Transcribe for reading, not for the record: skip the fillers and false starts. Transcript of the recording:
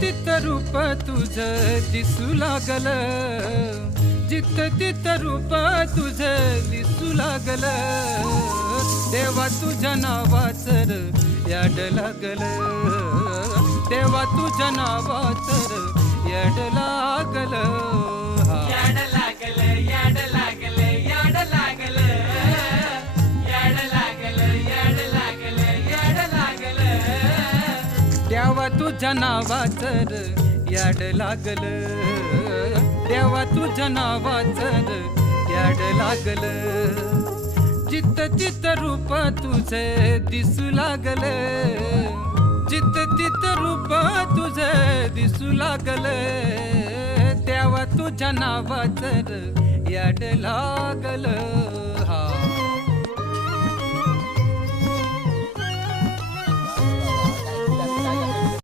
तित रूप तुझं दिसू लागल, जित तित रूप तुझं दिसू लागल, देवा तुझ्या नावाचं याड लागल, देवा तुझ्या नावाचं याड लागल. याड लागल, याड लागल, याड लागल, याड लागल, याड लागल, याड लागल. देवा तुझ्या नावाचं याड लागल, देवा तुझ्या नावाचं याड लागल, जित तित रूप तुझे दिसू लागल, जित तित रूप तुझे दिसू लागल, देवा तुझ्या नावाचं याड लागल. हा